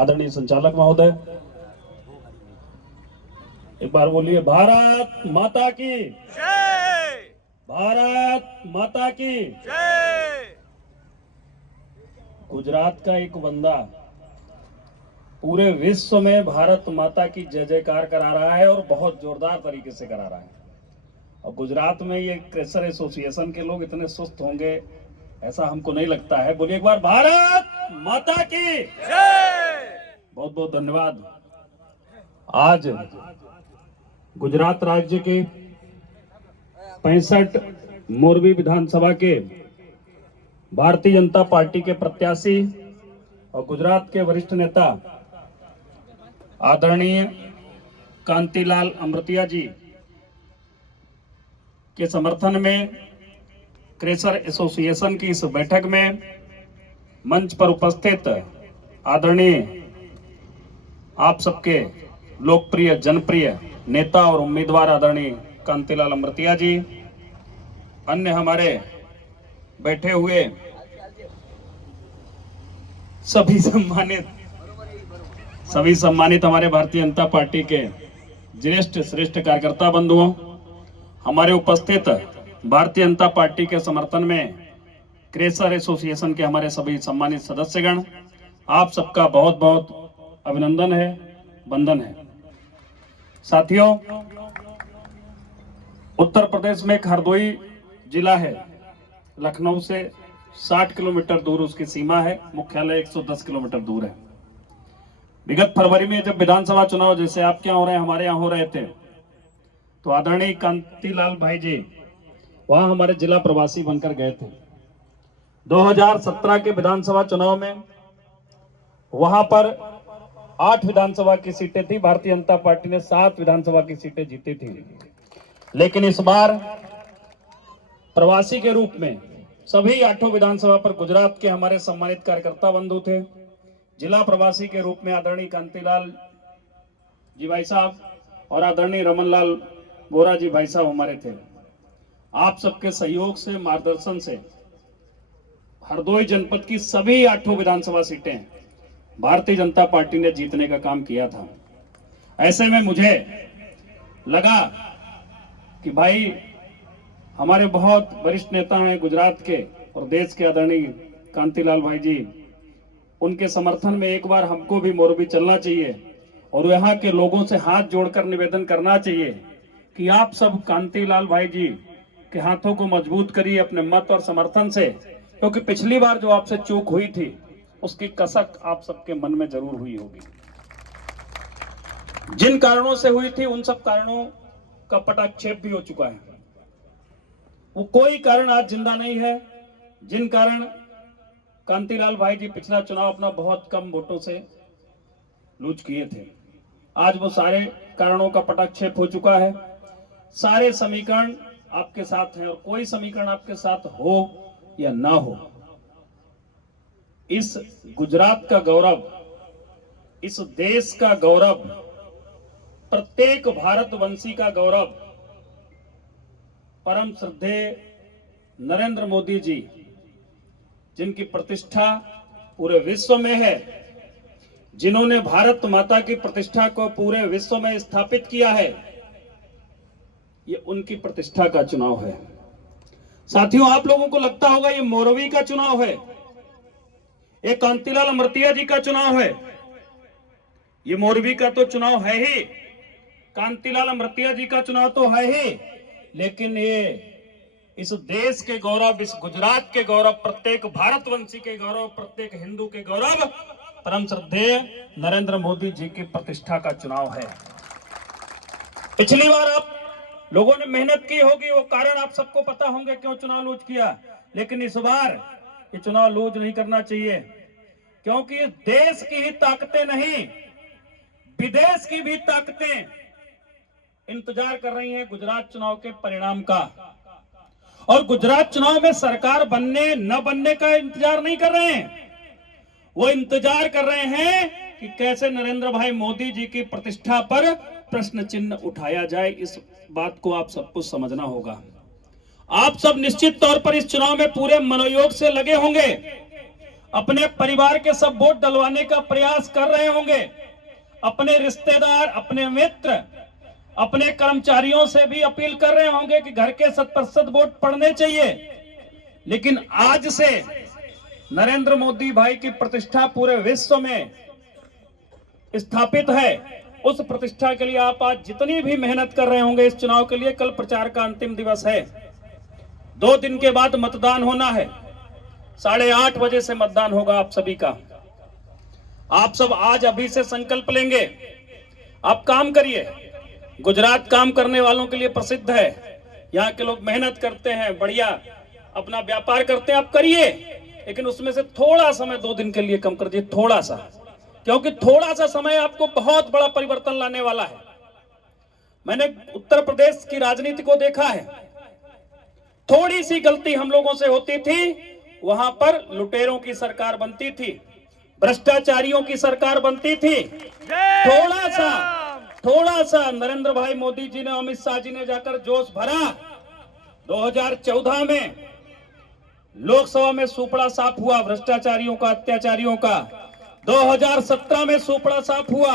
आदरणीय संचालक महोदय, एक बार बोलिए भारत माता की जय। भारत माता की जय। गुजरात का एक बंदा पूरे विश्व में भारत माता की जय जयकार करा रहा है और बहुत जोरदार तरीके से करा रहा है। और गुजरात में ये क्रेशर एसोसिएशन के लोग इतने सुस्त होंगे ऐसा हमको नहीं लगता है। बोलिए एक बार भारत माता की जय। बहुत बहुत धन्यवाद। आज गुजरात राज्य के 65 मोरबी विधानसभा के भारतीय जनता पार्टी के प्रत्याशी और गुजरात के वरिष्ठ नेता आदरणीय कांतिलाल अमृतिया जी के समर्थन में क्रेशर एसोसिएशन की इस बैठक में मंच पर उपस्थित आदरणीय आप सबके लोकप्रिय जनप्रिय नेता और उम्मीदवार आदरणीय कांतिलाल अमृतिया जी, अन्य हमारे बैठे हुए सभी सम्मानित हमारे भारतीय जनता पार्टी के ज्येष्ठ श्रेष्ठ कार्यकर्ता बंधुओं, हमारे उपस्थित भारतीय जनता पार्टी के समर्थन में क्रेशर एसोसिएशन के हमारे सभी सम्मानित सदस्यगण, आप सबका बहुत बहुत अभिनंदन है, वंदन है। साथियों, उत्तर प्रदेश में एक हरदोई जिला है, लखनऊ से 60 किलोमीटर दूर उसकी सीमा है, मुख्यालय 110 किलोमीटर दूर है। विगत फरवरी में जब विधानसभा चुनाव जैसे आपके यहाँ हो रहे हैं, हमारे यहाँ हो रहे थे, तो आदरणीय कांतिलाल भाई जी वहां हमारे जिला प्रवासी बनकर गए थे। 2017 के विधानसभा चुनाव में वहां पर 8 विधानसभा की सीटें थी, भारतीय जनता पार्टी ने 7 विधानसभा की सीटें जीती थी। लेकिन इस बार प्रवासी के रूप में सभी 8 विधानसभा पर गुजरात के हमारे सम्मानित कार्यकर्ता बंधु थे। जिला प्रवासी के रूप में आदरणीय कांतिलाल जी भाई साहब और आदरणीय रमनलाल बोरा जी भाई साहब हमारे थे। आप सबके सहयोग से, मार्गदर्शन से हरदोई जनपद की सभी 8 विधानसभा सीटें भारतीय जनता पार्टी ने जीतने का काम किया था। ऐसे में मुझे लगा कि भाई हमारे बहुत वरिष्ठ नेता हैं गुजरात के और देश के आदरणीय कांतिलाल भाई जी, उनके समर्थन में एक बार हमको भी मोरबी चलना चाहिए और यहाँ के लोगों से हाथ जोड़कर निवेदन करना चाहिए कि आप सब कांतिलाल भाई जी के हाथों को मजबूत करिए अपने मत और समर्थन से, क्योंकि पिछली बार जो आपसे चूक हुई थी उसकी कसक आप सबके मन में जरूर हुई होगी। जिन कारणों से हुई थी उन सब कारणों का पटाक्षेप भी हो चुका है। वो कोई कारण आज जिंदा नहीं है जिन कारण कांतिलाल भाई जी पिछला चुनाव अपना बहुत कम वोटों से लूज किए थे। आज वो सारे कारणों का पटाक्षेप हो चुका है। सारे समीकरण आपके साथ हैं और कोई समीकरण आपके साथ हो या ना हो, इस गुजरात का गौरव, इस देश का गौरव, प्रत्येक भारतवंशी का गौरव परम श्रद्धेय नरेंद्र मोदी जी, जिनकी प्रतिष्ठा पूरे विश्व में है, जिन्होंने भारत माता की प्रतिष्ठा को पूरे विश्व में स्थापित किया है, ये उनकी प्रतिष्ठा का चुनाव है। साथियों, आप लोगों को लगता होगा ये मोरबी का चुनाव है, ये कांतिलाल अमृतिया जी का चुनाव है। ये मोरबी का तो चुनाव है ही, कांतिलाल अमृतिया जी का चुनाव तो है ही, लेकिन ये इस देश के गौरव, इस गुजरात के गौरव, प्रत्येक भारतवंशी के गौरव, प्रत्येक हिंदू के गौरव, परम श्रद्धेय नरेंद्र मोदी जी की प्रतिष्ठा का चुनाव है। पिछली बार आप लोगों ने मेहनत की होगी, वो कारण आप सबको पता होंगे क्यों चुनाव लूज किया, लेकिन इस बार ये चुनाव लूज नहीं करना चाहिए, क्योंकि देश की ही ताकतें नहीं, विदेश की भी ताकतें इंतजार कर रही हैं गुजरात चुनाव के परिणाम का। और गुजरात चुनाव में सरकार बनने न बनने का इंतजार नहीं कर रहे हैं, वो इंतजार कर रहे हैं कि कैसे नरेंद्र भाई मोदी जी की प्रतिष्ठा पर प्रश्न चिन्ह उठाया जाए। इस बात को आप सबको समझना होगा। आप सब निश्चित तौर पर इस चुनाव में पूरे मनोयोग से लगे होंगे। अपने परिवार के सब वोट डलवाने का प्रयास कर रहे होंगे, अपने रिश्तेदार, अपने मित्र, अपने कर्मचारियों से भी अपील कर रहे होंगे कि घर के 100% वोट पड़ने चाहिए। लेकिन आज से नरेंद्र मोदी भाई की प्रतिष्ठा पूरे विश्व में स्थापित है। उस प्रतिष्ठा के लिए आप आज जितनी भी मेहनत कर रहे होंगे इस चुनाव के लिए, कल प्रचार का अंतिम दिवस है। 2 दिन के बाद मतदान होना है। 8:30 बजे से मतदान होगा आप सभी का। आप सब आज अभी से संकल्प लेंगे। आप काम करिए। गुजरात काम करने वालों के लिए प्रसिद्ध है। यहाँ के लोग मेहनत करते हैं, बढ़िया अपना व्यापार करते हैं। आप करिए, लेकिन उसमें से थोड़ा समय 2 दिन के लिए कम कर दीजिए, थोड़ा सा, क्योंकि थोड़ा सा समय आपको बहुत बड़ा परिवर्तन लाने वाला है। मैंने उत्तर प्रदेश की राजनीति को देखा है। थोड़ी सी गलती हम लोगों से होती थी, वहां पर लुटेरों की सरकार बनती थी, भ्रष्टाचारियों की सरकार बनती थी। थोड़ा सा नरेंद्र भाई मोदी जी ने, अमित शाह जी ने जाकर जोश भरा। 2014 में लोकसभा में सूपड़ा साफ हुआ भ्रष्टाचारियों का, अत्याचारियों का। 2017 में सूपड़ा साफ हुआ।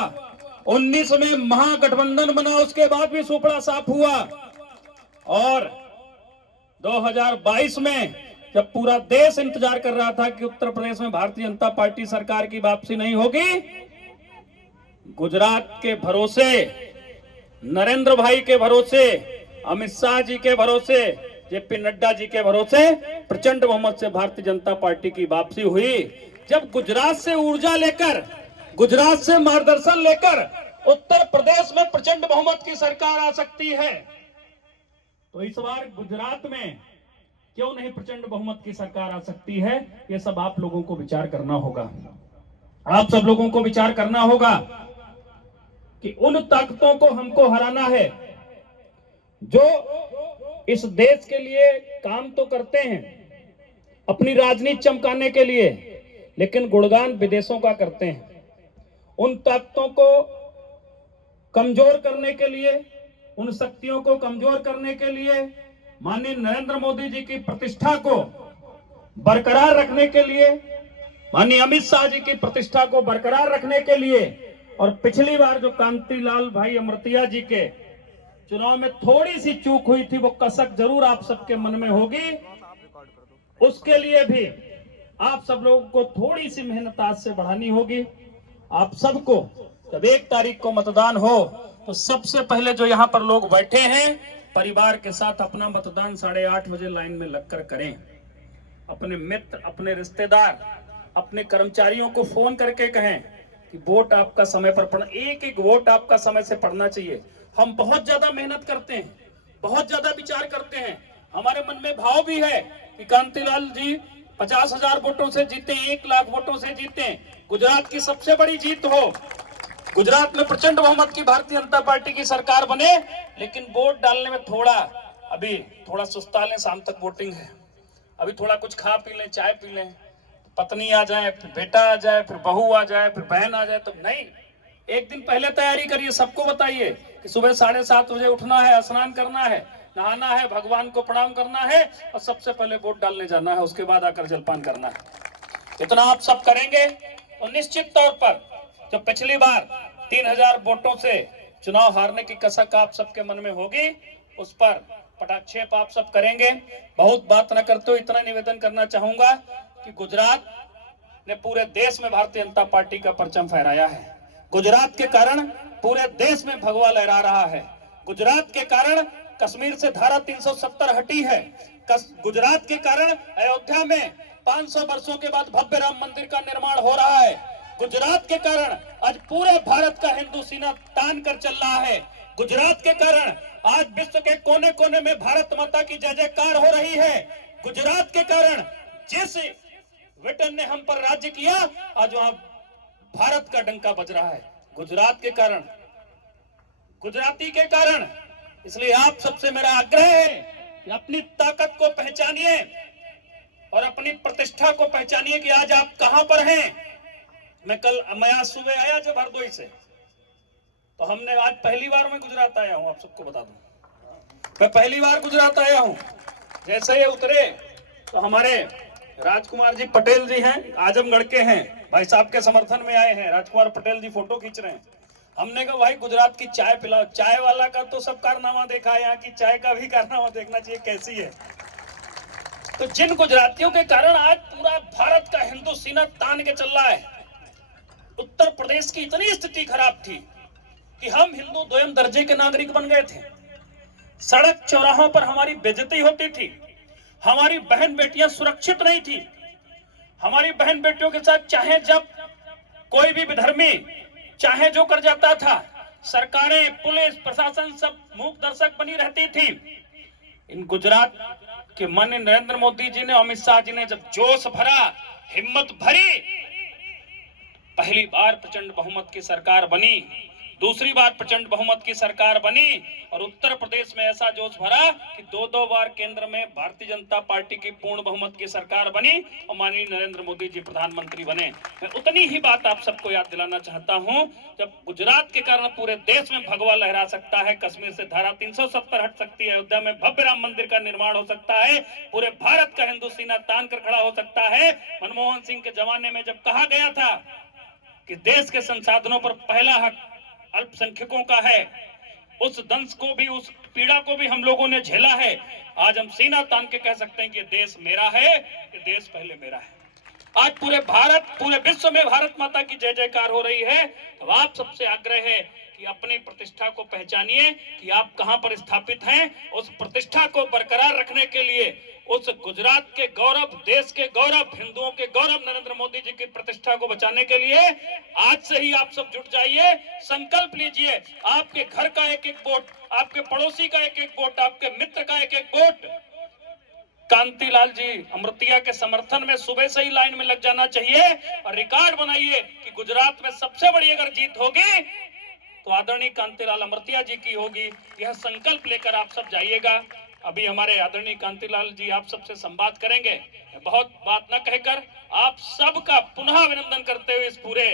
19 में महागठबंधन बना, उसके बाद भी सूपड़ा साफ हुआ। और 2022 में जब पूरा देश इंतजार कर रहा था कि उत्तर प्रदेश में भारतीय जनता पार्टी सरकार की वापसी नहीं होगी, गुजरात के भरोसे, नरेंद्र भाई के भरोसे, अमित शाह जी के भरोसे, जेपी नड्डा जी के भरोसे प्रचंड बहुमत से भारतीय जनता पार्टी की वापसी हुई। जब गुजरात से ऊर्जा लेकर, गुजरात से मार्गदर्शन लेकर उत्तर प्रदेश में प्रचंड बहुमत की सरकार आ सकती है, तो इस बार गुजरात में क्यों नहीं प्रचंड बहुमत की सरकार आ सकती है? ये सब आप लोगों को विचार करना होगा। आप सब लोगों को विचार करना होगा कि उन ताकतों को हमको हराना है जो इस देश के लिए काम तो करते हैं अपनी राजनीति चमकाने के लिए, लेकिन गुणगान विदेशों का करते हैं। उन ताकतों को कमजोर करने के लिए, उन शक्तियों को कमजोर करने के लिए, माननीय नरेंद्र मोदी जी की प्रतिष्ठा को बरकरार रखने के लिए, माननीय अमित शाह जी की प्रतिष्ठा को बरकरार रखने के लिए, और पिछली बार जो कांतिलाल भाई अमृतिया जी के चुनाव में थोड़ी सी चूक हुई थी, वो कसक जरूर आप सबके मन में होगी। उसके लिए भी आप सब लोगों को थोड़ी सी मेहनत आज से बढ़ानी होगी। आप सबको जब 1 तारीख को मतदान हो, तो सबसे पहले जो यहाँ पर लोग बैठे हैं, परिवार के साथ अपना मतदान 8:30 बजे लाइन में लगकर करें। अपने मित्र, अपने रिश्तेदार, अपने कर्मचारियों को फोन करके कहें कि वोट आपका समय पर पड़ना, एक वोट आपका समय से पड़ना चाहिए। हम बहुत ज्यादा मेहनत करते हैं, बहुत ज्यादा विचार करते हैं, हमारे मन में भाव भी है कि कांतिलाल जी 50,000 वोटों से जीते, 1 लाख वोटों से जीते, गुजरात की सबसे बड़ी जीत हो, गुजरात में प्रचंड बहुमत की भारतीय जनता पार्टी की सरकार बने। लेकिन वोट डालने में अभी थोड़ा सुस्ता लें, शाम तक वोटिंग है, अभी थोड़ा कुछ खा पी लें, चाय पी लें, पत्नी आ जाए, फिर बेटा आ जाए, फिर बहू आ जाए, फिर बहन आ जाए, तो नहीं। 1 दिन पहले तैयारी करिए, सबको बताइए कि सुबह 7:30 बजे उठना है, स्नान करना है, नहाना है, भगवान को प्रणाम करना है और सबसे पहले वोट डालने जाना है, उसके बाद आकर जलपान करना है। इतना आप सब करेंगे तो निश्चित तौर पर जो पिछली बार 3,000 वोटों से चुनाव हारने की कसक आप सबके मन में होगी, उस पर पटाक्षेप आप सब करेंगे। बहुत बात न करते हो, इतना निवेदन करना चाहूंगा कि गुजरात ने पूरे देश में भारतीय जनता पार्टी का परचम फहराया है। गुजरात के कारण पूरे देश में भगवा लहरा रहा है। गुजरात के कारण कश्मीर से धारा 370 हटी है। गुजरात के कारण अयोध्या में 500 वर्षों के बाद भव्य राम मंदिर का निर्माण हो रहा है। गुजरात के कारण आज पूरे भारत का हिंदू सीना तान कर चल रहा है। गुजरात के कारण आज विश्व के कोने कोने में भारत माता की जय जयकार हो रही है। गुजरात के कारण जिस ब्रिटेन ने हम पर राज्य किया, आज वहां भारत का डंका बज रहा है। गुजरात के कारण, गुजराती के कारण। इसलिए आप सबसे मेरा आग्रह है कि अपनी ताकत को पहचानिए और अपनी प्रतिष्ठा को पहचानिए कि आज आप कहां पर हैं। मैं आज सुबह आया जब हरदोई से, तो हमने आज पहली बार मैं गुजरात आया हूं, आप सबको बता दूं, मैं पहली बार गुजरात आया हूं। जैसे ये उतरे तो हमारे राजकुमार जी पटेल जी हैं, आजमगढ़ के हैं, भाई साहब के समर्थन में आए हैं। राजकुमार पटेल जी फोटो खींच रहे हैं। हमने कहा भाई गुजरात की चाय पिलाओ। चाय वाला का तो सब कारनामा देखा है, यहाँ की चाय का भी कारनामा देखना चाहिए कैसी है। तो जिन गुजरातियों के कारण आज पूरा भारत का हिंदू सीना तान के चल रहा है, उत्तर प्रदेश की इतनी स्थिति खराब थी कि हम हिंदू दोयम दर्जे के नागरिक बन गए थे। सड़क चौराहों पर हमारी बेइज्जती होती थी, हमारी बहन बेटियां सुरक्षित नहीं थी। हमारी बहन बेटियों के साथ चाहे जब कोई भी विधर्मी चाहे जो कर जाता था, सरकारें, पुलिस, प्रशासन सब मूक दर्शक बनी रहती थी। इन गुजरात के माननीय नरेंद्र मोदी जी ने, अमित शाह जी ने जब जोश भरा, हिम्मत भरी, पहली बार प्रचंड बहुमत की सरकार बनी, दूसरी बार प्रचंड बहुमत की सरकार बनी और उत्तर प्रदेश में ऐसा जोश भरा कि दो बार केंद्र में भारतीय जनता पार्टी की पूर्ण बहुमत की सरकार बनी और माननीय नरेंद्र मोदी जी प्रधानमंत्री बने। मैं उतनी ही बात आप सबको याद दिलाना चाहता हूं, जब गुजरात के कारण पूरे देश में भगवा लहरा सकता है, कश्मीर से धारा 370 हट सकती है, अयोध्या में भव्य राम मंदिर का निर्माण हो सकता है, पूरे भारत का हिंदू सीना तान कर खड़ा हो सकता है। मनमोहन सिंह के जमाने में जब कहा गया था कि देश के संसाधनों पर पहला हक अल्पसंख्यकों का है, उस दंश को भी, उस पीड़ा को भी हम लोगों ने झेला है। आज हम सीना तान के कह सकते हैं कि देश मेरा है, ये देश पहले मेरा है। आज पूरे भारत, पूरे विश्व में भारत माता की जय जयकार हो रही है। तो आप सबसे आग्रह है कि अपनी प्रतिष्ठा को पहचानिए कि आप कहां पर स्थापित हैं। उस प्रतिष्ठा को बरकरार रखने के लिए, उस गुजरात के गौरव, देश के गौरव, हिंदुओं के गौरव नरेंद्र मोदी जी की प्रतिष्ठा को बचाने के लिए आज से ही आप सब जुट जाइए, संकल्प लीजिए। आपके घर का एक एक वोट, आपके पड़ोसी का एक एक वोट, आपके मित्र का एक एक वोट कांतिलाल जी अमृतिया के समर्थन में सुबह से ही लाइन में लग जाना चाहिए और रिकॉर्ड बनाइए कि गुजरात में सबसे बड़ी अगर जीत होगी तो आदरणीय कांतिलाल अमृतिया जी की होगी। यह संकल्प लेकर आप सब जाइएगा। अभी हमारे आदरणीय कांतिलाल जी आप सबसे संवाद करेंगे। बहुत बात न कहकर आप सबका पुनः अभिनंदन करते हुए इस पूरे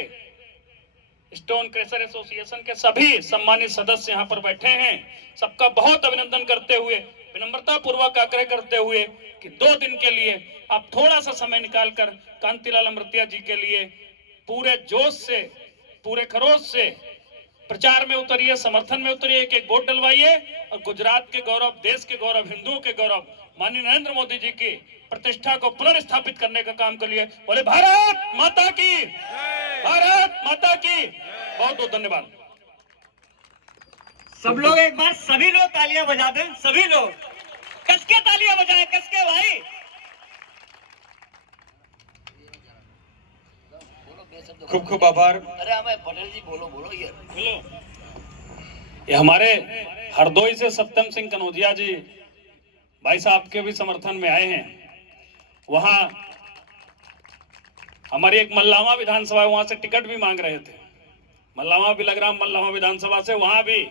स्टोन क्रशर एसोसिएशन के सभी सम्मानित सदस्य यहाँ पर बैठे हैं, सबका बहुत अभिनंदन करते हुए, विनम्रता पूर्वक आग्रह करते हुए कि 2 दिन के लिए आप थोड़ा सा समय निकालकर कांतिलाल अमृतिया जी के लिए पूरे जोश से, पूरे खरोश से प्रचार में उतरिए, समर्थन में उतरिए, एक एक वोट डलवाइए और गुजरात के गौरव, देश के गौरव, हिंदुओं के गौरव, माननीय नरेंद्र मोदी जी की प्रतिष्ठा को पुनर्स्थापित करने का काम करिए। बोले भारत माता की, भारत माता की। बहुत बहुत धन्यवाद। सब लोग एक बार, सभी लोग तालियां बजा दें, सभी लोग कस के तालियां बजाएं, कस के भाई। खूब खूब आभार। अरे हमें पटेल जी बोलो बोलो यार। ये हमारे हरदोई से सत्यम सिंह कनौजिया जी भाई साहब के भी समर्थन में आए हैं। वहां हमारी एक मल्लावा विधानसभा, वहां से टिकट भी मांग रहे थे। मल्लावा बिलग्राम मल्लावा विधानसभा से, वहां भी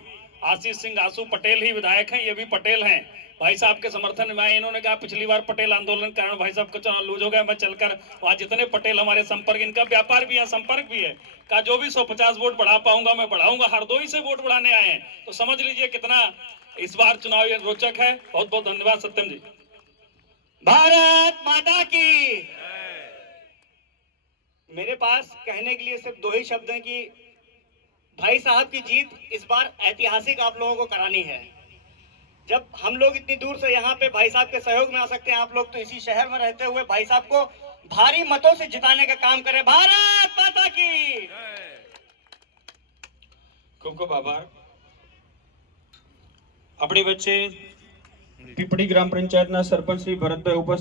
आशीष सिंह आसू पटेल ही विधायक हैं, ये भी पटेल हैं, भाई साहब के समर्थन में आए। इन्होंने कहा पिछली बार पटेल आंदोलन कारण भाई साहब का चुनाव लूज हो गया, मैं चलकर वहां जितने पटेल हमारे संपर्क, इनका व्यापार भी है, संपर्क भी है, कहा जो भी 150 वोट बढ़ा पाऊंगा मैं बढ़ाऊंगा। हरदोई से वोट बढ़ाने आए हैं, तो समझ लीजिए कितना इस बार चुनाव ये रोचक है। बहुत बहुत धन्यवाद सत्यम जी। भारत माता की। मेरे पास कहने के लिए सिर्फ 2 ही शब्द हैं कि भाई साहब की जीत इस बार ऐतिहासिक आप लोगों को करानी है। जब हम लोग इतनी दूर से यहाँ पे भाई साहब के सहयोग में आ सकते हैं, आप लोग तो इसी शहर में रहते हुए भाई साहब को भारी मतों से जिताने का काम करें। भारत माता की। खूब खूब आभार। अपनी वच्चे पीपड़ी ग्राम पंचायतना सरपंच श्री भरतभाई उपस्थित